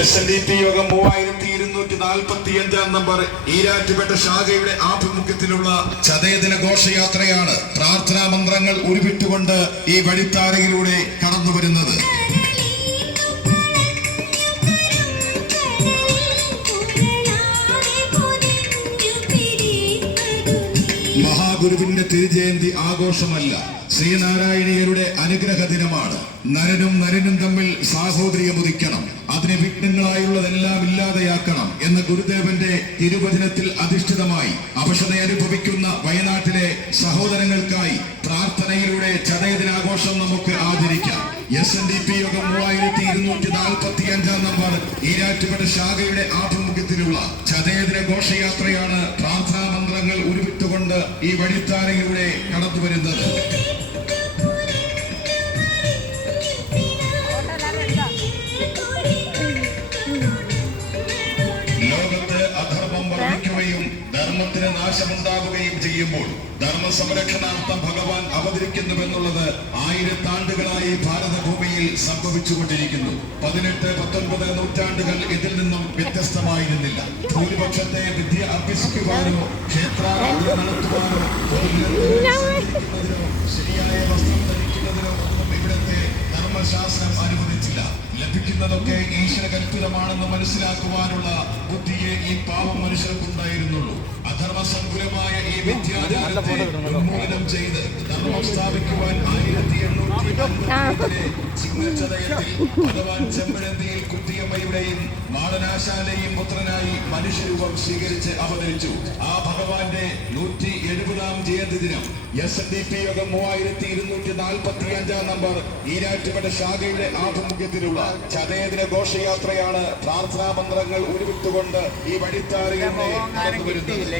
S N D P യോഗം മൂവായിരത്തി ഇരുന്നൂറ്റി നാൽപ്പത്തി അഞ്ചാം നമ്പർ ഈരാറ്റുപേട്ട ശാഖയുടെ ആഭിമുഖ്യത്തിലുള്ള ചതയദിന ഘോഷയാത്രയാണ് പ്രാർത്ഥനാ മന്ത്രങ്ങൾ ഉരുവിട്ടുകൊണ്ട് ഈ വഴിത്താരയിലൂടെ കടന്നു വരുന്നത്. മഹാഗുരുവിന്റെ തിരുജയന്തി ആഘോഷമല്ല ശ്രീനാരായണീയരുടെ അനുഗ്രഹ ദിനമാണ്. നരനും നരനും തമ്മിൽ സാഹോദര്യമുദിക്കണം അതിന് വിഘ്നങ്ങളായുള്ളതെല്ലാം ഇല്ലാതെയാക്കണം എന്ന ഗുരുദേവന്റെ തിരുവചനത്തിൽ അധിഷ്ഠിതമായി അവശത അനുഭവിക്കുന്ന വയനാട്ടിലെ സഹോദരങ്ങൾക്കായി പ്രാർത്ഥനയിലൂടെ ചതയദിനാഘോഷം നമുക്ക് ആചരിക്കാം. എസ് എൻ ഡി പി യോഗം മൂവായിരത്തി ഇരുന്നൂറ്റി നാൽപ്പത്തി അഞ്ചാം നമ്പർ ഈരാറ്റുപേട്ട ശാഖയുടെ ആഭിമുഖ്യത്തിലുള്ള ചതയദിന ഘോഷയാത്രയാണ് പ്രാർത്ഥനാ മന്ത്രങ്ങൾ ഉരുവിട്ടുകൊണ്ട് ഈ വഴിത്താരയിലൂടെ കടന്നു വരുന്നത് ധർമ്മത്തിന് നാശമുണ്ടാവുകയും ചെയ്യുമ്പോൾ ധർമ്മ സംരക്ഷണാർത്ഥം ഭഗവാൻ അവതരിക്കുന്നുവെന്നുള്ളത് ആയിരത്താണ്ടുകളായി ഭാരതഭൂമിയിൽ സംഭവിച്ചുകൊണ്ടിരിക്കുന്നു. പതിനെട്ട് പത്തൊൻപത് നൂറ്റാണ്ടുകൾ ഇതിൽ നിന്നും വ്യത്യസ്തമായിരുന്നില്ല. ഭൂരിപക്ഷത്തെ വിദ്യ അഭ്യസിക്കുവാനോ ക്ഷേത്രാരാധന നടത്തുവാനോ ശരിയായ വസ്ത്രം ധരിക്കുന്നതിനോ ഒന്നും ഇവിടുത്തെ ധർമ്മശാസ്ത്രം അനുവദിച്ചില്ല. ലഭിക്കുന്നതൊക്കെ ഈശ്വര കൽപ്പിതമാണെന്ന് മനസ്സിലാക്കുവാനുള്ള ബുദ്ധിയെ ഈ പാവം മനുഷ്യർക്കുണ്ടായിരുന്നുള്ളൂ അധർമ്മസങ്കുലമായ ഈ വിദ്യാചാരത്തെ ഉന്മൂലനം ചെയ്ത് ധർമ്മം സ്ഥാപിക്കുവാൻ ആയിരത്തി എണ്ണൂറ്റി അൻപത്തിയേഴിലെ ചിങ്ങച്ചതയത്തിൽ ഭഗവാൻ ചെമ്പഴന്തിയിൽ കുത്തിയമ്മയുടെയും മാടനാശാലയും പുത്രനായി മനുഷ്യരൂപം സ്വീകരിച്ച് അവതരിച്ചു. ആ ഭഗവാന്റെ നൂറ്റി ജയന്തി ദിനം. എസ് ഡി പി യോഗം മൂവായിരത്തി ഇരുന്നൂറ്റി നാൽപ്പത്തി അഞ്ചാം നമ്പർ ഈരാറ്റുപേട്ട ശാഖയുടെ ആഭിമുഖ്യത്തിലുള്ള ചതയദിന ഘോഷയാത്രയാണ് പ്രാർത്ഥനാ മന്ത്രങ്ങൾ ഉരുവിട്ടുകൊണ്ട് ഈ വഴിത്താറിയെ നടന്നു വരുന്നത്